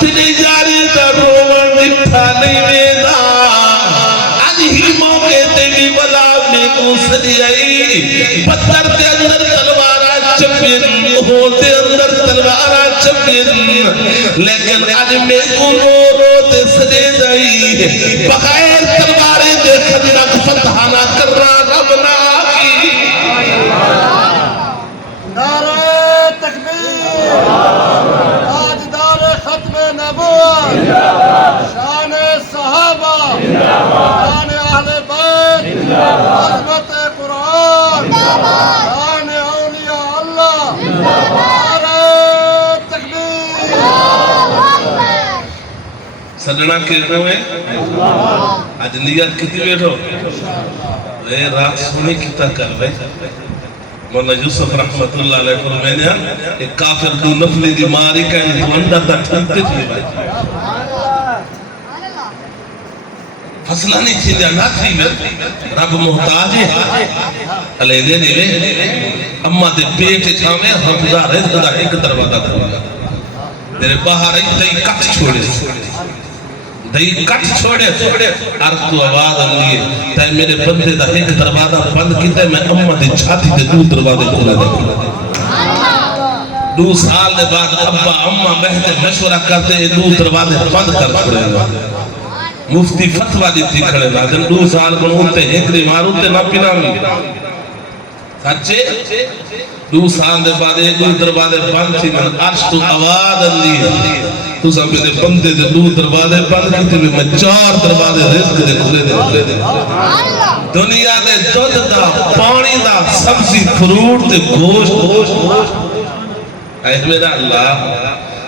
تیرے جاری دا رومن ڈٹھا لے دا آج ہی موقع تیری بلا میں کو سجی آئی پتھر دے اندر تلوارا چپین ہوتے اندر تلوارا چپین لیکن آج میں کو رو تے سجے جائی بغیر تلوارے دے خدنک فتحانہ کرنا ربنا کی نعرہ تکبیر تاجدار ختم نبوت شان صحابہ شان اہل بیت عظمت قرآن شان اولیاء اللہ نعرہ تکبیر سجنا کہتے ہوئے آج نیت کتی بیٹھو اے رات سونے کتا کر رہے مولا یوسف رحمت اللہ علیہ فرمایا ایک کافر دو نفلی دی ماری کا تو اندر تا ٹھنتے تھے فصلہ نہیں تھی دیا نہ تھی رب محتاج ہے علیہ دے دے اما دے پیٹ چھامے ہم دا رہت دا ایک دروازہ کھولا میرے باہر ایک دائی کٹ چھوڑے دائی کٹ چھوڑے عرض تو آواز آنگی تے میرے بندے دا ایک دروازہ بند کیتا ہے میں اما دے چھاتی دے دو دروازے کھولا دے 2 سال دے بعد ابا اما بہتے مشورہ کرتے 2 دروازے بند کر چھوڑے مفتی فتوہ دیتی کھڑے نا 2 سال کنونتے ایک دی مارونتے نہ پینا گی اچھے 2 سال دے بعد ایک دروازے بند تھی عرش تو آواز اندی تو سب دے بندے دے 2 دروازے بند کی تھی میں 4 دروازے رزق دے کھلے دے دنیا دے دودھ دا پانی دا سبزی فروٹ دے گوشت اے میرا اللہ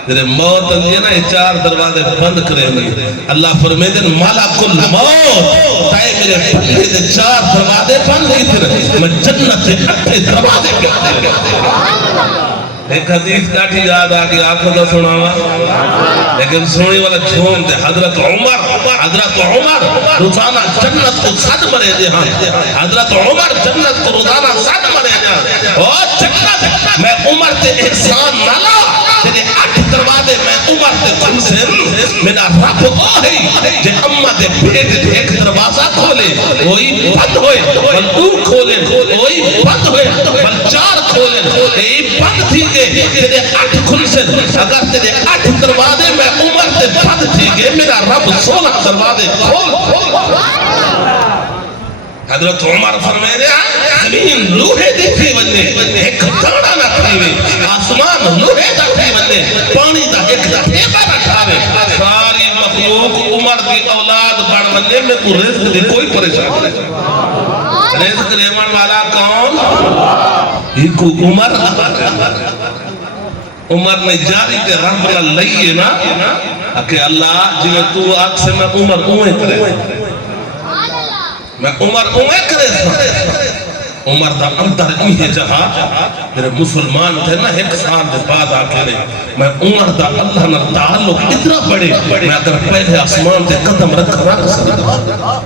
تیرے موت اندی ہے نا یہ 4 دروازے بند کرے ہوئے اللہ فرمائے دن ملک الموت تائے میرے پتے دے 4 دروازے بند کی تھی میں جنت دے 8 دروازے کرتے ایک حدیث کاٹھی یاد آگے آنکھوں کا سناوا لیکن سنوی والا جھوم دے حضرت عمر روزانہ جنت کو صد مرے دے حضرت عمر جنت کو روزانہ صد مرے دے اور جنت میں عمر تے احسان نہ لا تیرے 8 دروازے میں عمر تے تنسن میرا رب آہی جے اممہ دے پیٹ دے ایک دروازہ کھولے وہی بند ہوئے بل 2 کھولے وہی بند ہوئے بل 4 کھولے یہی بند تھی گے تیرے 8 کھلسن اگر تیرے 8 دروازے میں عمر تے بند تھی گے میرا رب 16 دروازے کھول حضرت عمر فرمائے رہا زمین لوہے دیکھی بننے ایک دانا نہ کھائیوے آسمان لوہے دا تھی بننے پانی دا ایک دھیبہ نہ کھاوے ساری مخلوق عمر دی اولاد بڑھ بننے میں کو رزق دی کوئی پریشان نہیں رزق ریمان والا کون یہ کو عمر نے جاری کے رحمت لئیے نا کہ اللہ جنہیں تو آگ سے میں عمر اوہیں کرے میں عمر اوہیں کرے عمر دا اندر انہی جہاں میرے مسلمان تھے نا 1 سال دے بعد آکے لے میں عمر دا اللہ نہ تعلق اتنا بڑے میں اگر پہلے آسمان دے قدم رکھ سکتا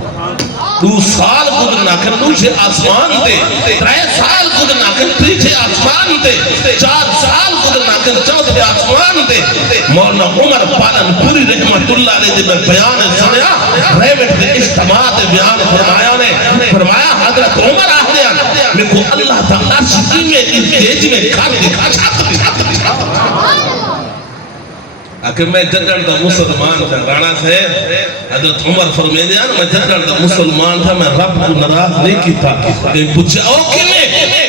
2 سال گزرنا کر دوسرے آسمان دے 3 سال گزرنا کر تیسرے آسمان دے 4 سال گزرنا کر چوتھے آسمان دے مولانا عمر پالن پوری رحمت اللہ علیہ دے میں بیان سنیا ریمٹ دے اجتماع دے بیان فرمایا نے فرمایا حضرت عمر آہدیان میں کو اللہ تعالیٰ شکی میں اس دیج میں کھار دکھا اگر میں جدن دا مسلمان تھا رانا سے حضرت عمر فرمائے دیا میں جدن دا مسلمان تھا میں رب کو نراز نہیں کی تھا لیکن پوچھے او کنے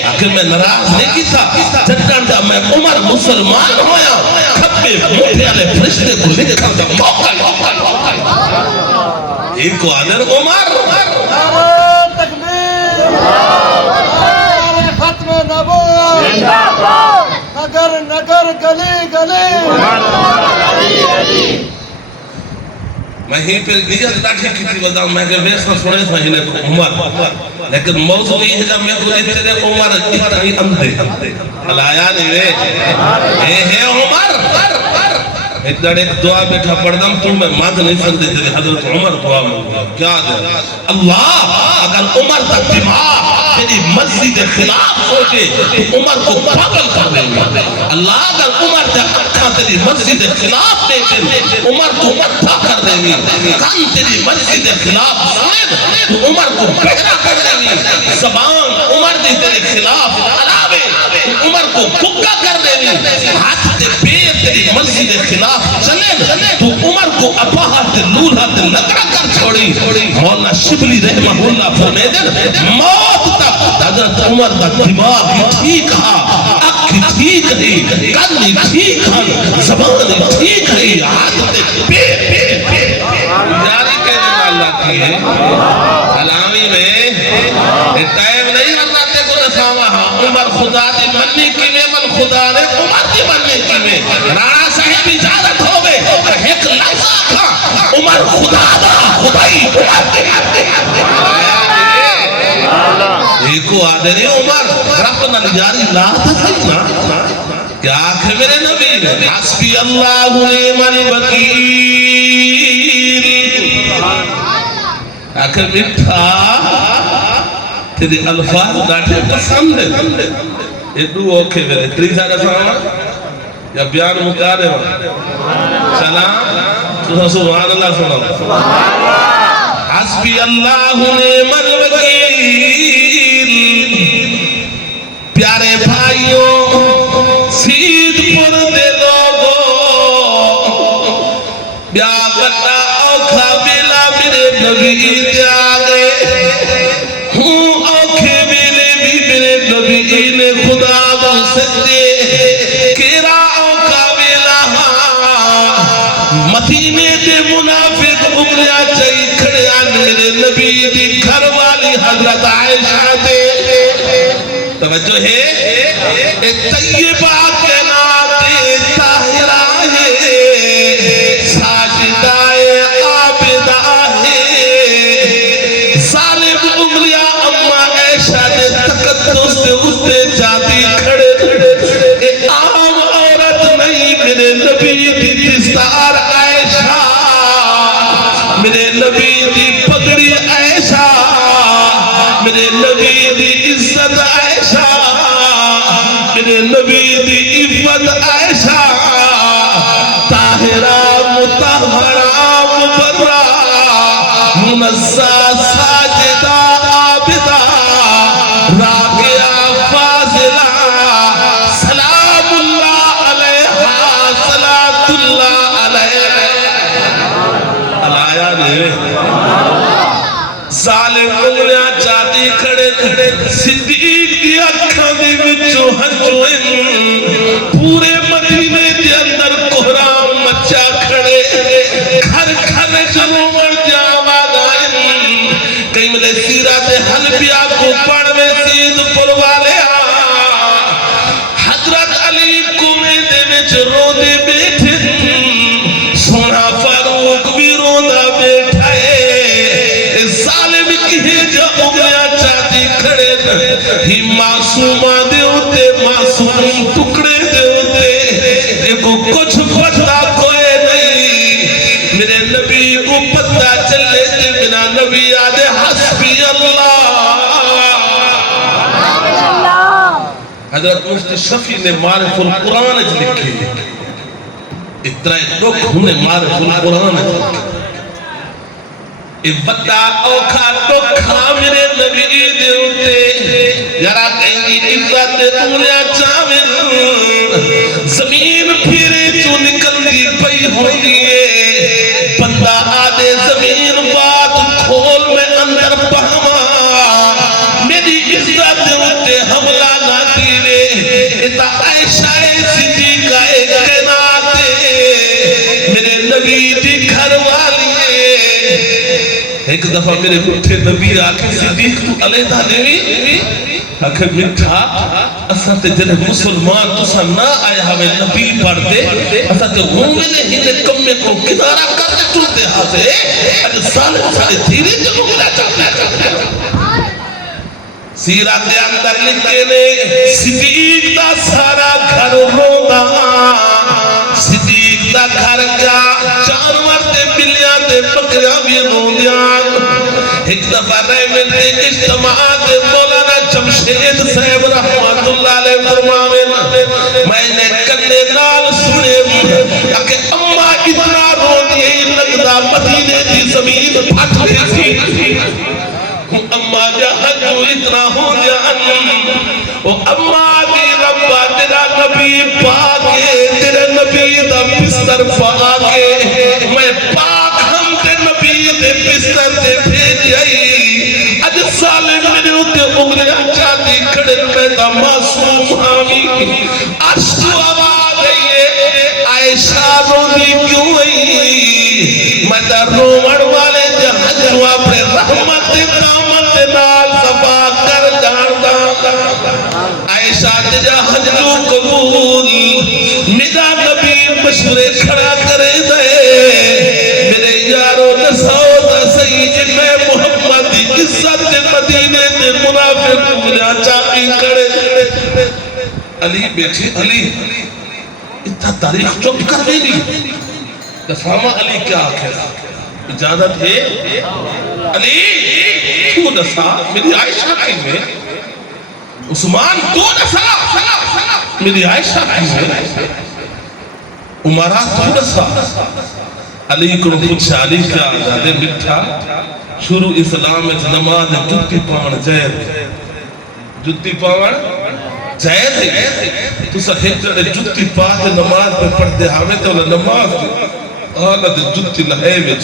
اگر میں نراز نہیں کی تھا جدن دا میں عمر مسلمان ہویا کھپے موٹے علی فرشتے کو لکھ کر دا موقع ایک کو آدر عمر تکبیر ختم نبوت نگر نگر گلی گلی میں ہی پھر دیگر لاٹھی کی تھی بلدہ میں کہ ویسا سنے تھا ہی لے عمر لیکن موضوع یہ ہے جب میں کو لیتے تھے عمر اتنی اندھے علایا نہیں وے اے عمر ایک دڑ ایک دعا بیٹھا پڑھدم تو میں مانگ نہیں سکتے تھے حضرت عمر دعا مانگا کیا دے اللہ اگر عمر کا دماغ تیری مرضی کے خلاف سوچے تو عمر کو پاگل کر دیں گے اللہ اگر عمر کا اکھا تیری مرضی کے خلاف دیکھیں عمر کو مٹھا کر دیں گے کان تیری مرضی کے خلاف سنیں تو عمر کو بہرا کر دیں گے زبان عمر دی تیری خلاف علاوے عمر کو بکا کر دیں گے ہاتھ تے پیر تیری مرضی کے خلاف چلیں تو عمر کو اپاہت لولہت لگا کر چھوڑی مولانا شبلی رحمہ اللہ فرمائے دیں موت تک حضرت عمر کا دماغ ٹھیک ہا اکھ ٹھیک ہے کن ٹھیک ہے زبان ٹھیک ہے ہاتھ پیر جاری کہنے والا کی ہے سلامی میں ٹائم نہیں اللہ تے کو نساوا ہاں عمر خدا دی منی کی میں من خدا نے عمر دی منی کی میں رانا صاحب اجازت ہو گئے ایک لفظ تھا عمر خدا دا خدائی ایکو آدھے عمر رب نجاری لاتا تھا کیا آنکھ میرے نبی نے حسبی اللہ نعم الوکیل آنکھ مٹھا تیری الفاظ ڈاٹے پسند ہے یہ دو اوکے میرے تریسا کا سامان یا بیان مکا دے سلام تو سبحان اللہ سنا حسبی اللہ نعم الوکیل پیارے بھائیوں سید پر دے لوگو بیا بتا اوکھا بلا میرے نبی دیا گئے ہوں اوکھے بلے بھی میرے نبی مدینے دے منافق اگلیا چاہی کھڑے آن میرے نبی دی گھر والی حضرت عائشہ دے توجہ ہے طیبہ کے ناتے طاہرہ ہے ساجدہ عابدہ ہے ظالم اگلیا اما عائشہ دے تقدس سے اس دے جاتی کھڑے ایک عام عورت نہیں میرے نبی دی دستار عائشہ میرے نبی دی پگڑی عائشہ میرے نبی دی عزت عائشہ میرے نبی دی عفت عائشہ طاہرہ مطہرہ مبرہ منزہ ساجدہ عابدہ راکعہ فاضلہ سلام اللہ علیہا صلاۃ اللہ علیہا علیہ نے ظالم انگلیاں چاہتی کھڑے صدیق کی اکھاں دی وچوں ہنجوئن پورے مدینے دے اندر کوہرام مچا کھڑے گھر گھر جنوبر جاواد آئن کئی ملے سیرات حلبیہ کو پڑھوے سید پر والے حضرت علی کوئے دے وچ رو دے بیٹھے سونا فاروق بھی روندہ بیٹھا ہے ظالم کی جو اگلیا چاہتی کھڑے ہی معصومہ دے ہوتے معصوم ٹکڑے دے ہوتے ایکو کچھ پتہ کوئے نہیں میرے نبی کو پتہ چلے دے بنا نبی آدھے حسبی اللہ حضرت مفتی شفیع نے معرف القرآن اج لکھے اتنا دکھ انہیں معرف القرآن اج لکھے بڑا اوکھا ٹوکھا میرے نبی دے ہوتے یارا کہیں گی عزت انگلیاں چاول زمین پھیرے جو نکل دی پئی ہوئی ہے بندہ آدھے زمین بات کھول میں اندر پہما میری عزت دے ہوتے حملہ نہ دینے اتا عائشہ صدیقہ کائنات میرے نبی دی گھر والی ایک دفعہ میرے مٹھے نبی آکے صدیق تو علیدہ لیوی آکھر مٹھا اساں تے جنہیں مسلمان تسا نہ آیا ہمیں نبی پڑھ دے اساں تے غومنے ہی نے کمے کو کنارہ کرنے ٹوٹے ہاتھے اج ظالم سارے دھیرے جنہوں گلا چاہتا سیرات اندر لکھے نے صدیق دا سارا گھر روندہ صدیق دا گھر کیا جانور تے بلیاں تے بکریاں بھی روندیاں ایک دفعہ رہے میں اجتماع تے مولانا جمشید صاحب رحمت اللہ علیہ فرماویں میں نے کنے نال سنے کہ اماں اتنا روندی لگدا مدینے دی زمین پھٹ گئی تھی اماں جہاں جو اتنا ہو جان او اماں دی ربا تیرا نبی پاکے تیرے نبی دا بستر پاکے میں پاک ہم تے نبی دے بستر دے بھیج آئی اج ظالم میرے ہوتے اگلیاں چاہتی کھڑے میں دا معصوم حامی عشق آواز آئیے عائشہ روندی کیوں آئی میں دا رومڑ والے جہاں جو اپنے رحمت دامت نال صفا کر جانتا عائشہ جہاں جو قبول میرا نبی مشورے کھڑا کرے دے میرے یارو نساؤ دا سید میں محمد دی عزت مدینے دے منافق مجھا چاقی کھڑے علی بیٹھے علی اتنا تاریخ چپ کر دے دی دفعہ علی کیا آخر اجازت ہے علی تو نسا میری عائشہ کی میں عثمان تو نسا میری عائشہ کی میں عمرہ تو نسا علی کو پوچھا علی کیا آزادے مٹھا شروع اسلام میں نماز جتی پاون جتی پاون جائز ہے تو سہیجر جتی پاون نماز پہ پڑھ دے ہمیں تو نماز آلہ دے جتی لہے میں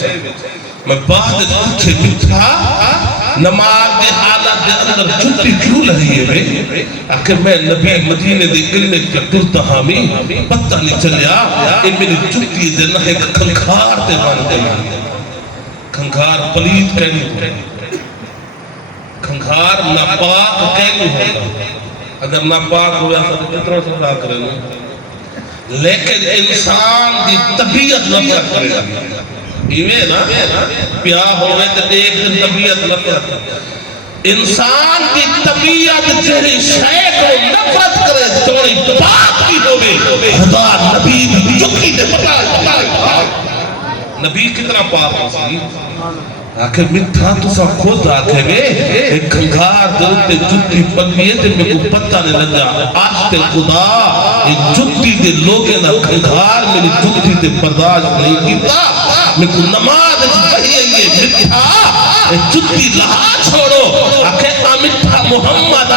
میں بعد پوچھے مٹھا نماز دے حالت دے اندر چھٹی کیوں لگی ہے بے کہ میں نبی مدینے دے علم کے ٹرتا ہامی پتہ نہیں چلیا اے میری چھٹی دے نہ کھنکھار دے بن گئی کھنکھار پلیت کہنی ہو کھنکھار ناپاک کہنی ہوگا اگر ناپاک ہوا تو کتنا سزا کرے لیکن انسان دی طبیعت نفرت کرے گا ایویں نا پیاہ ہوئے تو ایک دن طبیعت نفرت انسان کی طبیعت جہری شے کو نفرت کرے توڑی پاک کی ہوئے خدا نبی دی چکی دے نبی کتنا پاک ہو سی آکھے مٹھا تو سا خود آکھے میں ایک کھنگار دلتے جتی پنگیے تے میں کو پتہ نہیں لگا آج تے خدا ایک جتی دے لوگے نا کھنگار میری جتی دے برداشت نہیں کیتا میں کو نماز بہی ہے یہ مٹھا جتی لہا چھوڑو آکھے مٹھا محمد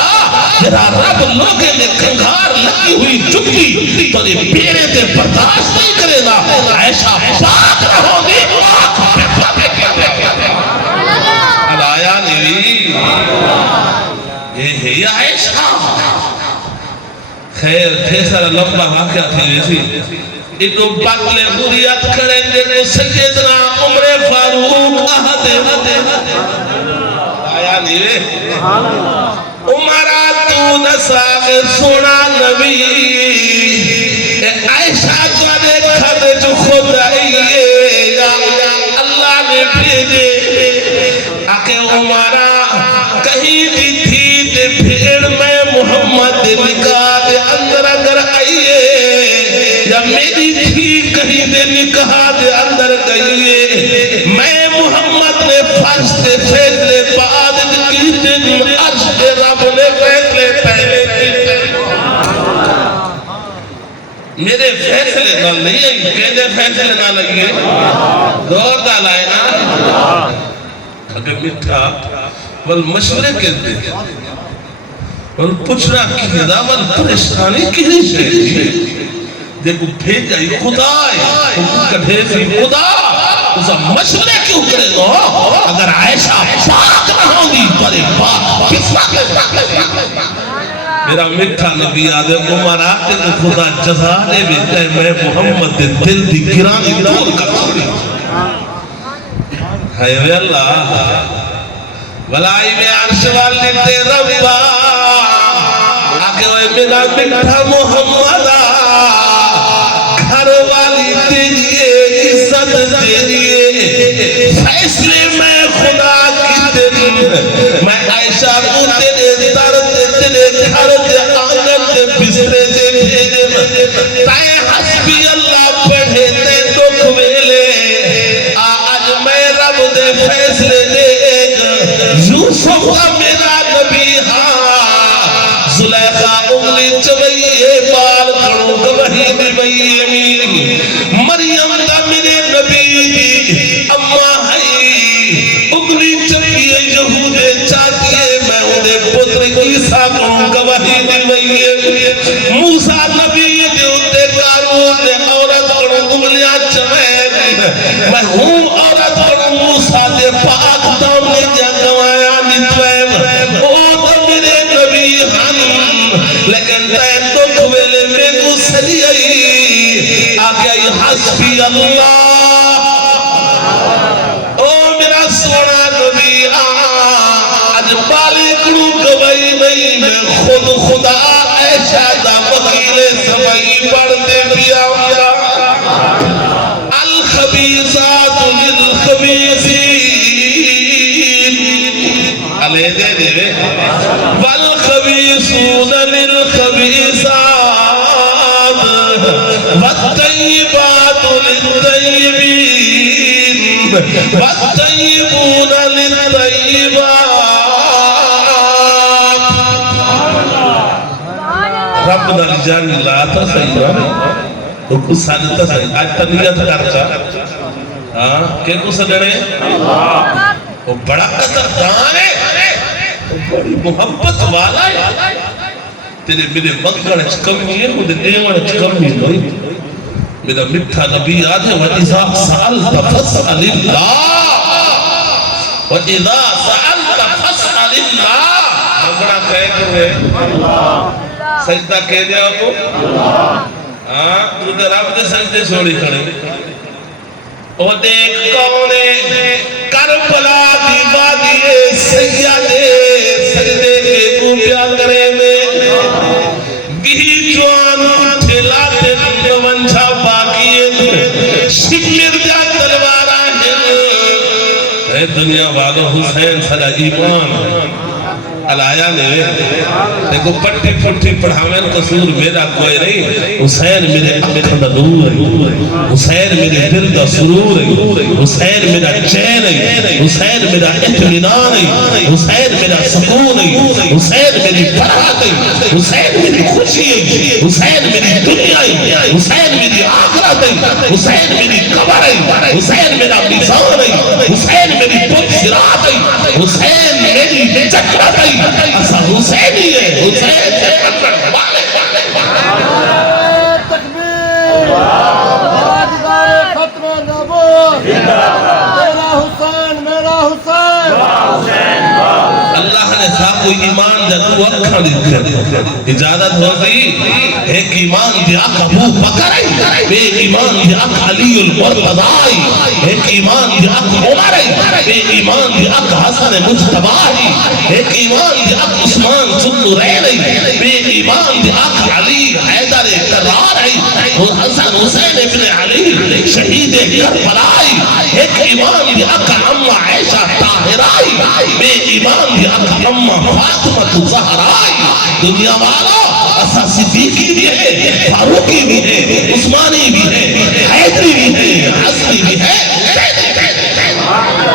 جرا رب لوگے نے کھنگار لگی ہوئی جتی تو یہ پیرے دے برداشت نہیں کرے نا عائشہ پاک رہو گی آیا نہیں یہ ہے یا عائشہ خیر تھیسر لمبا واقعہ تھی ویسی انہوں باقلے غریت کریں دے کو سیدنا عمر فاروق آیا نہیں عمرہ تو نساق سونا نبی عائشہ کو دیکھا دے جو خود آئیے اللہ نے بھیجے آکے عمرہ کہیں بھی تھی دے پھر میں محمد نکاح دے اندر اگر آئیے یا میری تھی کہیں دے نکاح دے اندر گئیے میں محمد نے فرش دے فیصلے بعد کی دن عرش دے رب نے فیصلے پہلے کی میرے فیصلے نہ لئیے کہنے فیصلے نہ لئیے دور دا لائے نا اگر مٹھا ول مشورے کہتے ہیں ول پچھنا کی دا ول پریشانی کی نہیں دیکھو بھیجا ہی خدا ہے کدھے سی خدا اسا مشورے کیوں کرے گا اگر عائشہ پاک نہ ہوگی پر پاک کس وقت میرا مٹھا نبی آدھے عمر آتے تو خدا جزا دے بیتا ہے میں محمد دل دی گرانی دور کر چھوڑی ہے وے اللہ ولائی میں عرش والی تے ربا آگے ہوئے میرا مٹھا محمد گھر والی تیریے عزت تیریے فیصلے میں خدا کی تیری میں عائشہ کو تیرے درد تیرے گھر دے آنگن دے بسرے دے بھیجے تائے حسبی اللہ پڑھے تے دکھ ویلے آج میں رب دے فیصلے دے یوسف کا میرا نبی زلیخا انگلی چوئیے بال کھڑوں گوہی دیوئیے مریم کا میرے نبی اممہ ہے انگلی چوئیے یہود چاہتیے میں انہیں پتر عیسیٰ کھڑوں گوہی دیوئیے موسیٰ نبی دیوتے کارون نے عورت کھڑوں انگلیاں چوئے میں ہوں عورت کھڑوں موسیٰ دے پاک دام نے جا گوایا نتوئے لیکن تے دکھ ویلے میں کو سلی آئی آگے آئی حسبی اللہ او میرا سونا نبی آج بالی کرو گوائی نہیں میں خود خدا عائشہ دا وکیل سبائی پڑھتے پیا الخبیثات للخبیثین علیہ دے دے والخبیثون للخبیثات والطیبات للطیبین والطیبون للطیبات رب نال جانی لاتا صحیح تو کچھ سادتا صحیح آج تنیت کرتا کہ کچھ سدنے وہ بڑا قدردان ہے بڑی محبت والا ہے تیرے میرے مقبر کمی ہے مجھے دیوان کمی نہیں میرا مٹھا نبی آدھے وَإِذَا سَأَلْتَ فَاسْأَلِ اللَّهِ وَإِذَا سَأَلْتَ اللہ منگنا کہے کرے سجدہ کہہ دیا کو ہاں تو دے رب دے سجدے چھوڑی کھڑے او دیکھ کونے کربلا دی وادی سیادے سجدے کے کوپیا کرے میں گی جوان ٹھلاتے نونجھا باقی شمیر دیا تلوارا ہے اے دنیا والو حسین صدا ایمان علایا نے دیکھو پٹی پٹی پڑھاویں قصور میرا کوئی نہیں حسین میرے اکھا دا نور ہے حسین میرے دل دا سرور ہے حسین میرا چین ہے حسین میرا اطمینان ہے حسین میرا سکون ہے حسین میری فرحت ہے حسین میری خوشی ہے حسین میری دنیا ہے حسین میری آخرت ہے حسین میری قبر ہے حسین میرا میزان ہے حسین میری پوچھ سرات ہے حسین میری جنت ہے اسا حسینی ہے حسین سے پکڑ والے تکبیر راجدار ختم نبوت میرا حسین میرا حسین اللہ نے صاحب کوئی ایمان جا تو اکھا دیکھا اجازت ہوتی ایک ایمان دیا ابو بکر بے ایمان دیا علی المرتضی ایک ایمان دیا عمر بے ایمان دیا حسن مجتبی ایک ایمان دیا عثمان ذوالنورین بے ایمان دیا علی حیدر کرار حسن حسین ابن علی شہید کربلا ایک ایمان دیا عمہ عائشہ طاہرہ بے ایمان دیا امہ فاطمہ زہرائی دنیا والا اسا صدیقی بھی ہے فاروقی بھی ہے عثمانی بھی ہے حیدری بھی ہے حسنی بھی ہے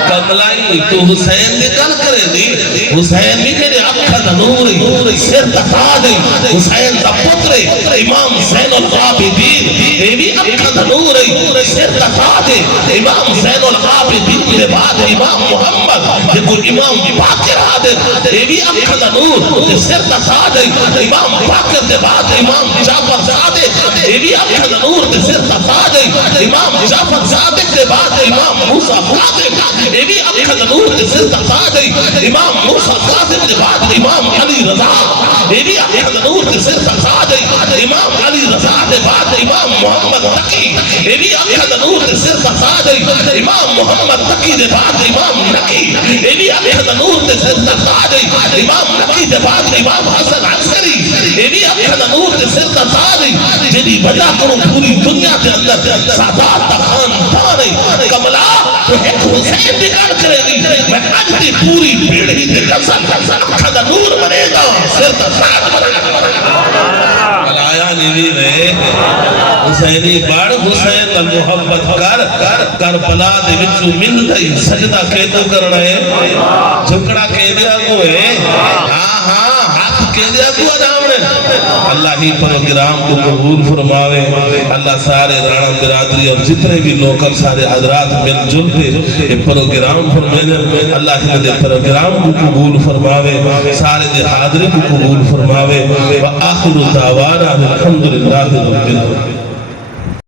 کملائی تو حسین نکل کرے دی حسین بھی میرے اکھا دا نور سر دا تاج حسین دا پتر امام زین العابدین اے بھی اکھا دا نور سر دا تاج امام زین العابدین دے بعد امام محمد دیکھو امام باقر عادل اے بھی اکھا دا نور سر دا تاج امام باقر دے بعد امام جعفر صادق اے بھی اکھا دا نور سر دا تاج امام جعفر صادق دے بعد امام موسیٰ صادق اے بھی اکھا دا نور سر دا تاج امام موسیٰ صادق دے بعد امام علی رضا اے بھی اکھا دا نور سر دا تاج امام علی رضا دے بعد امام محمد تقی اے بھی اکھا دا نور سر دا تاج امام محمد تقی دے بعد امام نقی اے بھی اکھا دا نور سر دا تاج امام نقی دے بعد امام حسن عسکری اے بھی اکھا دا نور سر دا تاج جنہی وجہ کرو پوری دنیا کے اندر سادات دا خاندان کملا تو ایک حسین نکال کرے گی میں آج دی پوری پیڑھی دے قسم اکھا دا نور بنے گا سر دا تاج بنے گا علایا نیوی میں حسینی بڑھ حسین المحبت کر کربلا دے وچو مل دائی سجدہ کہتو کرنا ہے جھکڑا کہہ دیا کو ہے ہاں ہاتھ کہہ دیا کو ادامنے اللہ ہی پروگرام کو قبول فرماوے اللہ سارے رانا برادری اور جتنے بھی لوکل سارے حضرات مل جل دے پروگرام فرمانے اللہ ہی دے پروگرام کو قبول فرماوے سارے دے حاضری کو قبول فرماوے وآخر دعوانا الحمدللہ رب العالمین